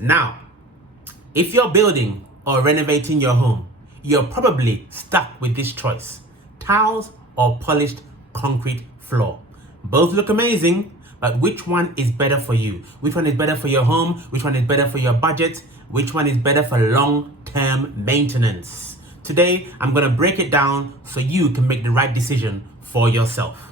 Now, if you're building or renovating your home, you're probably stuck with this choice: tiles or polished concrete floor. Both look amazing, but which one is better for you? Which one is better for your home? Which one is better for your budget? Which one is better for long-term maintenance? Today, I'm going to break it down so you can make the right decision for yourself.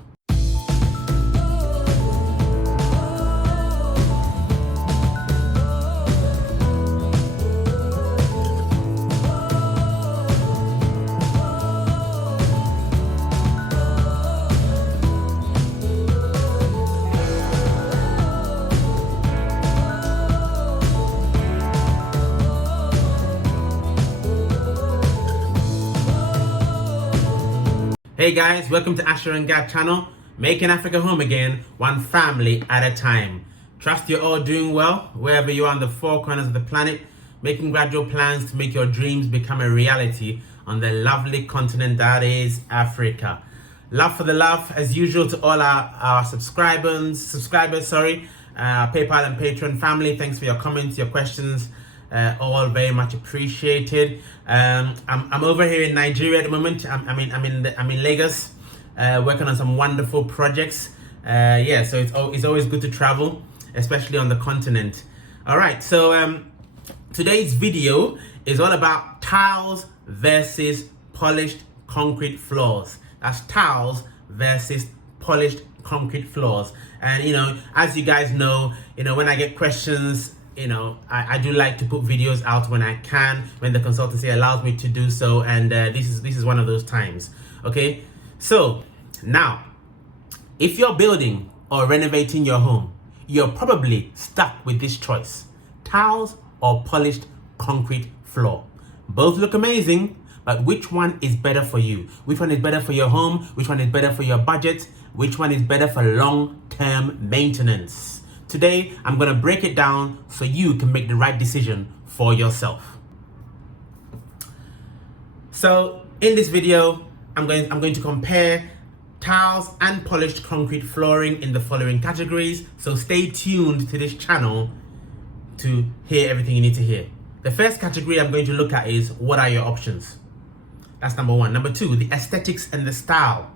Hey guys, welcome to AsherGad channel, making Africa home again, one family at a time. Trust you're all doing well, wherever you are on the four corners of the planet, making gradual plans to make your dreams become a reality on the lovely continent that is Africa. Love for the love, as usual, to all our subscribers, PayPal and Patreon family. Thanks for your comments, your questions. All very much appreciated. I'm over here in Nigeria at the moment. I'm in Lagos, working on some wonderful projects. So it's always good to travel, especially on the continent. All right, so today's video is all about tiles versus polished concrete floors. That's tiles versus polished concrete floors. And as you guys know, when I get questions, I do like to put videos out when I can, when the consultancy allows me to do so, and this is one of those times. Okay, so now, if you're building or renovating your home, you're probably stuck with this choice: tiles or polished concrete floor. Both look amazing, but which one is better for you? Which one is better for your home? Which one is better for your budget? Which one is better for long-term maintenance? Today, I'm going to break it down so you can make the right decision for yourself. So in this video, I'm going to compare tiles and polished concrete flooring in the following categories. So stay tuned to this channel to hear everything you need to hear. The first category I'm going to look at is, what are your options? That's number one. Number two, the aesthetics and the style.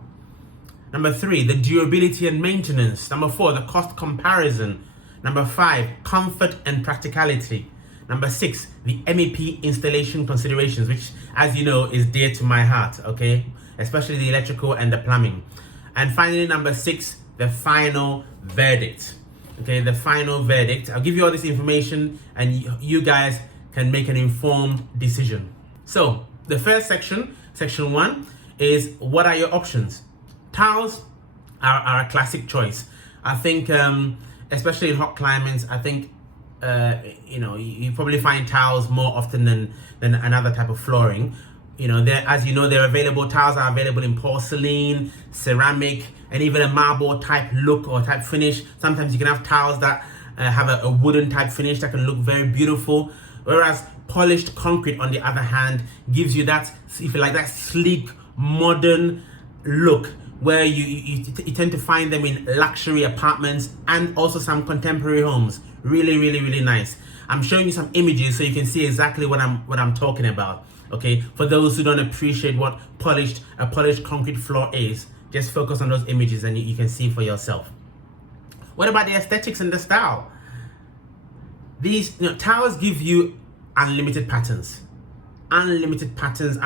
Number three, the durability and maintenance. Number four, the cost comparison. Number five, comfort and practicality. Number six, the MEP installation considerations, which, as you know, is dear to my heart, okay? Especially the electrical and the plumbing. And finally, number six, the final verdict. Okay, the final verdict. I'll give you all this information and you guys can make an informed decision. So the first section, section one, is what are your options? Tiles are a classic choice. I think, especially in hot climates, I think, you probably find tiles more often than another type of flooring. They're available. Tiles are available in porcelain, ceramic, and even a marble type look or type finish. Sometimes you can have tiles that have a wooden type finish that can look very beautiful. Whereas polished concrete, on the other hand, gives you that, if you like, that sleek, modern look, where you tend to find them in luxury apartments and also some contemporary homes. Really, really, really nice. I'm showing you some images so you can see exactly what I'm talking about. Okay, for those who don't appreciate what a polished concrete floor is, just focus on those images and you can see for yourself. What about the aesthetics and the style? These tiles give you unlimited patterns, unlimited colors,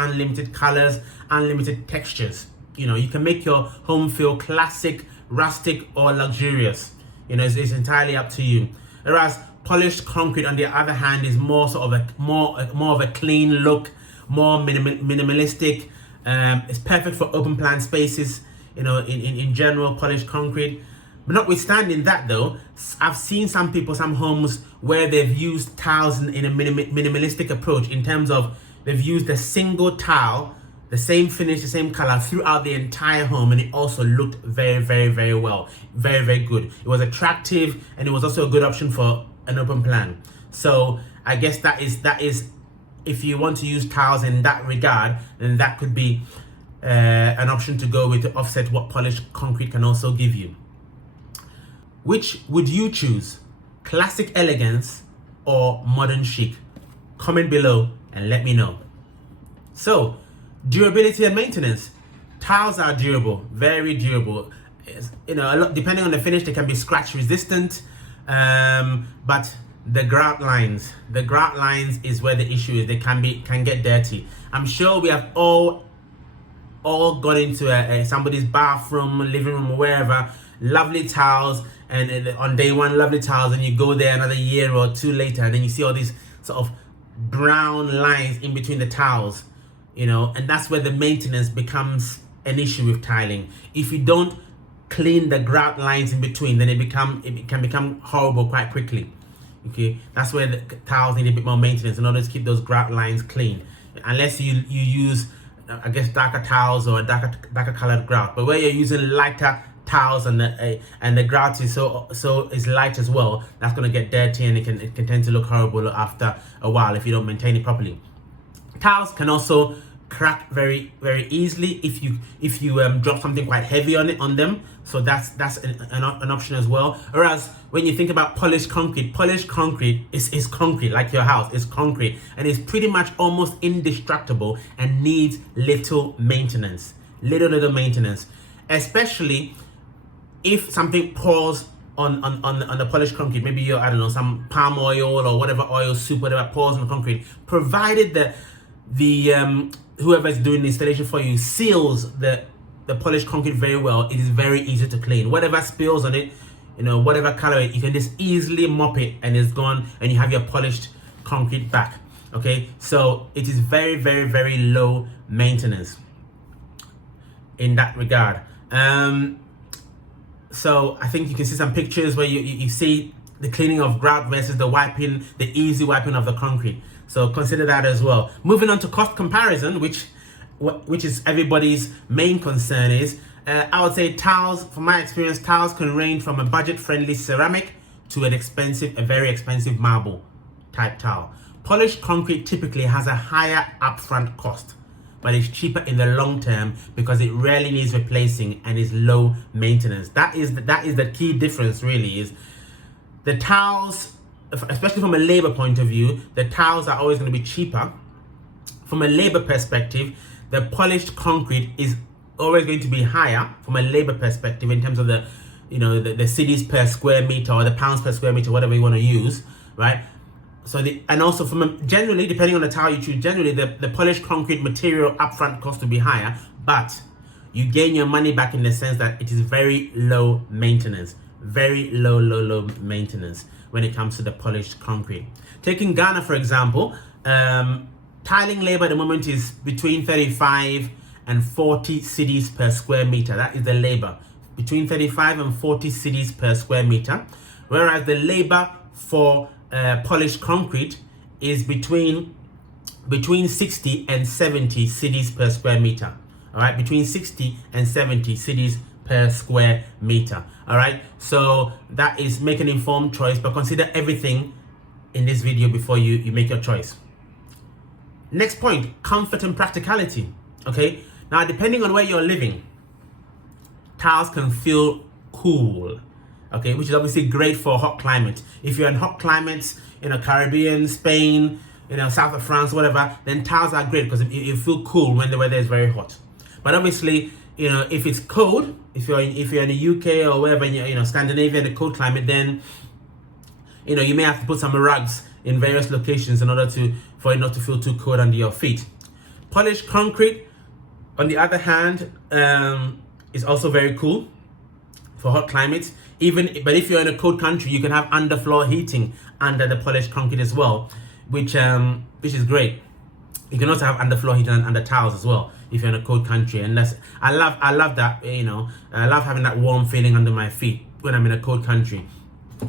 unlimited textures. You can make your home feel classic, rustic, or luxurious. It's entirely up to you. Whereas polished concrete, on the other hand, is more sort of more of a clean look, more minimalistic. It's perfect for open plan spaces. In general, polished concrete. But notwithstanding that, though, I've seen some homes where they've used tiles in a minimalistic approach, in terms of they've used a single tile, the same finish, the same color throughout the entire home, and it also looked very, very, very well. Very, very good. It was attractive, and it was also a good option for an open plan. So I guess that is if you want to use tiles in that regard, then that could be an option to go with to offset what polished concrete can also give you. Which would you choose? Classic elegance or modern chic? Comment below and let me know. So, durability and maintenance. Tiles are durable, very durable. You know, a lot, depending on the finish, they can be scratch resistant, but the grout lines is where the issue is. They can get dirty. I'm sure we have all got into somebody's bathroom, living room, or wherever, lovely tiles, and on day one, lovely tiles, and you go there another year or two later, and then you see all these sort of brown lines in between the tiles, you know, and that's where the maintenance becomes an issue with tiling. If you don't clean the grout lines in between, then it can become horrible quite quickly. Okay, that's where the tiles need a bit more maintenance in order to keep those grout lines clean. Unless you use, I guess, darker tiles or a darker colored grout. But where you're using lighter tiles and the grout is so is light as well, that's gonna get dirty, and it can tend to look horrible after a while if you don't maintain it properly. Tiles can also crack very easily if you drop something quite heavy on them. So that's an option as well. Whereas when you think about polished concrete is concrete, like your house is concrete, and it's pretty much almost indestructible and needs little maintenance, little maintenance, especially if something pours on the polished concrete. Maybe you, I don't know, some palm oil or whatever oil, soup, whatever pours on the concrete, provided that the whoever is doing the installation for you seals the polished concrete very well, it is very easy to clean. Whatever spills on it, you know, whatever color it, you can just easily mop it and it's gone, and you have your polished concrete back. Okay, so it is very low maintenance in that regard. So I think you can see some pictures where you see the cleaning of grout versus the easy wiping of the concrete. So consider that as well. Moving on to cost comparison, which is everybody's main concern is, I would say tiles, from my experience, tiles can range from a budget-friendly ceramic to a very expensive marble type tile. Polished concrete typically has a higher upfront cost, but it's cheaper in the long term because it rarely needs replacing and is low maintenance. That is the key difference, really, is the tiles, especially from a labor point of view, the tiles are always going to be cheaper. From a labor perspective, the polished concrete is always going to be higher from a labor perspective in terms of the cities per square meter or the pounds per square meter, whatever you want to use, right? So and also generally, depending on the tile you choose, generally the polished concrete material upfront cost will be higher, but you gain your money back in the sense that it is very low maintenance, very low maintenance when it comes to the polished concrete. Taking Ghana, for example, tiling labor at the moment is between 35 and 40 cedis per square meter. That is the labor, between 35 and 40 cedis per square meter. Whereas the labor for polished concrete is between 60 and 70 cedis per square meter. All right, between 60 and 70 cedis per square meter. All right, so that is, make an informed choice, but consider everything in this video before you make your choice. Next point, comfort and practicality. Okay, now depending on where you're living, tiles can feel cool, okay, which is obviously great for hot climate. If you're in hot climates, Caribbean, Spain, south of France, whatever, then tiles are great because you feel cool when the weather is very hot. But obviously, if it's cold, if you're in the UK or wherever, Scandinavia, the cold climate, then you may have to put some rugs in various locations in order for it not to feel too cold under your feet. Polished concrete, on the other hand, is also very cool for hot climates. But if you're in a cold country, you can have underfloor heating under the polished concrete as well, which is great. You can also have underfloor heating under tiles as well if you're in a cold country, and I love that. I love having that warm feeling under my feet when I'm in a cold country.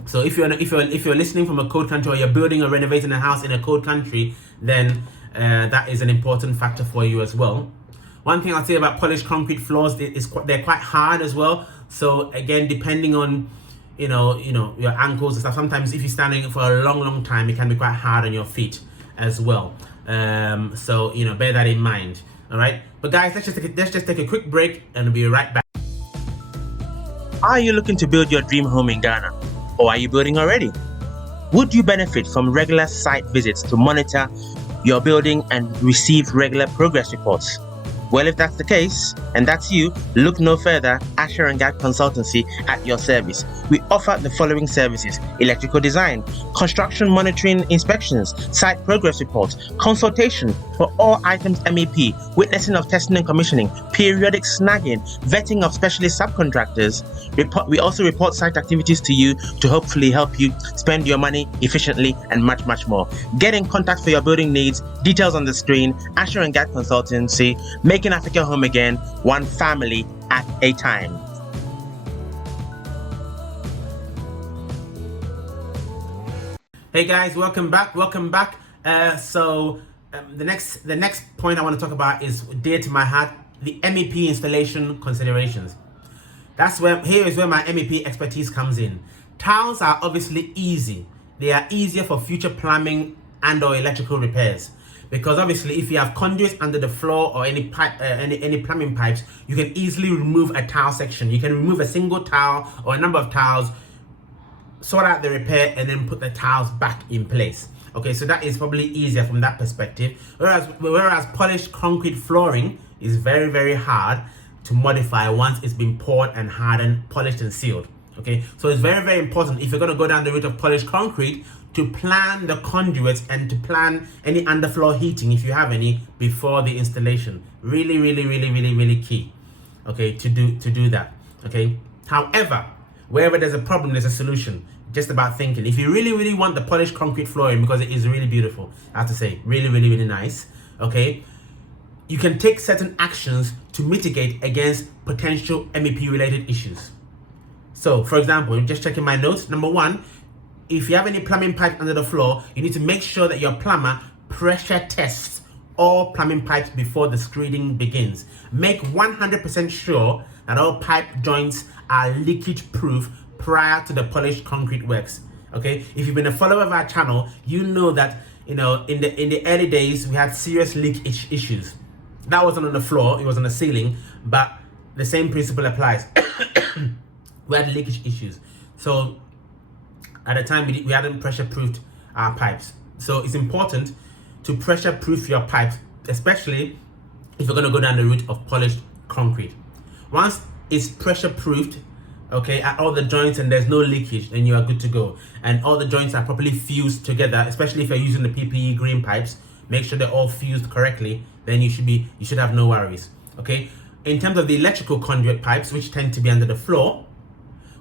So if you're listening from a cold country, or you're building or renovating a house in a cold country, then that is an important factor for you as well. One thing I'll say about polished concrete floors is they're quite hard as well. So again, depending on your ankles and stuff, sometimes if you're standing for a long time, it can be quite hard on your feet as well. So bear that in mind. All right, but guys, let's just take a quick break and we'll be right back. Are you looking to build your dream home in Ghana, or are you building already? Would you benefit from regular site visits to monitor your building and receive regular progress reports? Well, if that's the case, and that's you, look no further. AsherGad Consultancy at your service. We offer the following services: electrical design, construction monitoring inspections, site progress reports, consultation for all items MEP, witnessing of testing and commissioning, periodic snagging, vetting of specialist subcontractors. We also report site activities to you to hopefully help you spend your money efficiently and much, much more. Get in contact for your building needs. Details on the screen. AsherGad Consultancy, making Africa home again, one family at a time. Hey guys, welcome back. The next point I want to talk about is dear to my heart: the MEP installation considerations. Here is where my MEP expertise comes in. Tiles are obviously easy. They are easier for future plumbing and or electrical repairs, because obviously if you have conduits under the floor or any pipe, any plumbing pipes, you can easily remove a tile section. You can remove a single tile or a number of tiles, sort out the repair, and then put the tiles back in place. Okay, so that is probably easier from that perspective. Whereas polished concrete flooring is very, very hard to modify once it's been poured and hardened, polished and sealed. Okay, so it's very, very important, if you're going to go down the route of polished concrete, to plan the conduits and to plan any underfloor heating, if you have any, before the installation. Really, really, really, really, really key. Okay, to do that. Okay. However, wherever there's a problem, there's a solution. Just about thinking. If you really, really want the polished concrete flooring, because it is really beautiful, I have to say, really, really, really nice. Okay, you can take certain actions to mitigate against potential MEP related issues. So, for example, just checking my notes. Number one, if you have any plumbing pipe under the floor, you need to make sure that your plumber pressure tests all plumbing pipes before the screeding begins. Make 100% sure that all pipe joints are leakage proof prior to the polished concrete works. Okay, if you've been a follower of our channel, you know that in the early days we had serious leak issues. That wasn't on the floor, it was on the ceiling, but the same principle applies. We had leakage issues. So at the time we hadn't pressure proofed our pipes. So it's important to pressure proof your pipes, especially if you're going to go down the route of polished concrete. Once it's pressure proofed, okay, at all the joints and there's no leakage, then you are good to go. And all the joints are properly fused together, especially if you're using the PPE green pipes. Make sure they're all fused correctly, then you should have no worries. Okay, in terms of the electrical conduit pipes, which tend to be under the floor,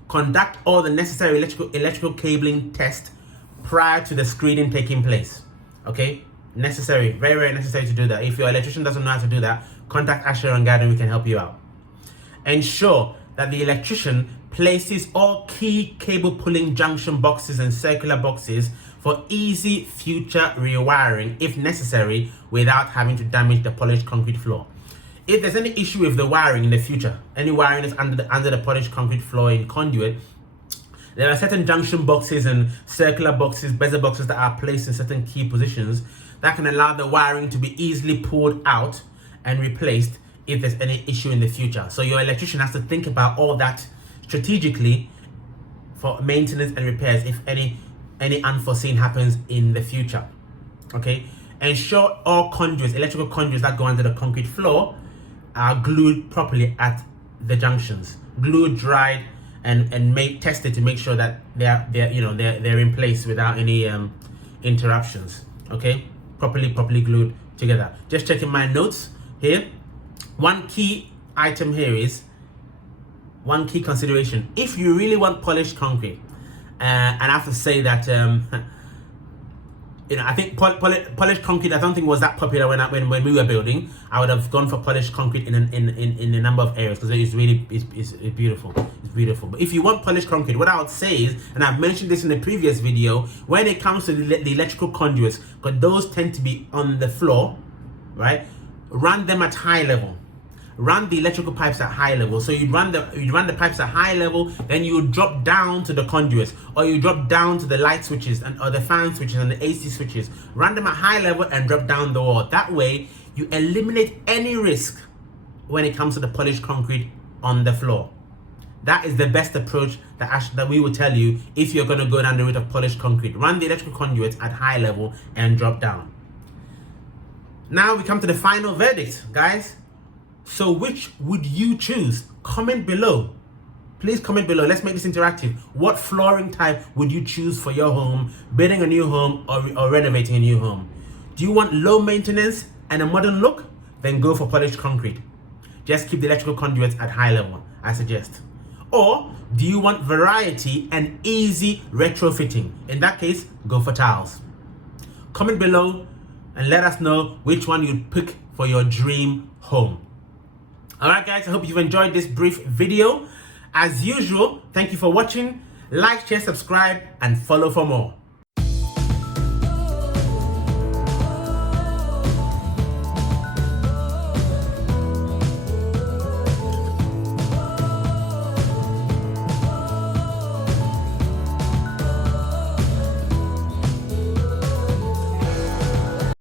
conduct all the necessary electrical cabling test prior to the screening taking place. Okay, necessary, very, very necessary to do that. If your electrician doesn't know how to do that, contact AsherGad and we can help you out. Ensure that the electrician places all key cable pulling junction boxes and circular boxes for easy future rewiring if necessary, without having to damage the polished concrete floor. If there's any issue with the wiring in the future, any wiring is under the polished concrete floor in conduit, there are certain junction boxes and circular boxes, bezel boxes that are placed in certain key positions that can allow the wiring to be easily pulled out and replaced if there's any issue in the future. So your electrician has to think about all that strategically for maintenance and repairs if any unforeseen happens in the future. Okay, ensure all conduits, electrical conduits that go under the concrete floor, are glued properly at the junctions, glued, dried, and tested to make sure that they're in place without any interruptions. Okay, properly glued together. Just checking my notes here. One key item here is one key consideration. If you really want polished concrete, and I have to say that I think polished concrete, I don't think was that popular when we were building. I would have gone for polished concrete in a number of areas because it's really it's beautiful. It's beautiful. But if you want polished concrete, what I would say is, and I've mentioned this in the previous video, when it comes to the electrical conduits, because those tend to be on the floor, right? Run them at high level. Run the electrical pipes at high level. So you'd run the pipes at high level, then you would drop down to the conduits, or you drop down to the light switches or the fan switches and the AC switches. Run them at high level and drop down the wall. That way you eliminate any risk when it comes to the polished concrete on the floor. that is the best approach that we will tell you if you're going to go down the route of polished concrete. Run the electrical conduits at high level and drop down. Now we come to the final verdict, guys. So which would you choose? Comment below. Please comment below. Let's make this interactive. What flooring type would you choose for your home, building a new home or renovating a new home? Do you want low maintenance and a modern look? Then go for polished concrete. Just keep the electrical conduits at high level, I suggest. Or do you want variety and easy retrofitting? In that case, go for tiles. Comment below and let us know which one you'd pick for your dream home. Alright guys, I hope you've enjoyed this brief video. As usual, thank you for watching. Like, share, subscribe, and follow for more.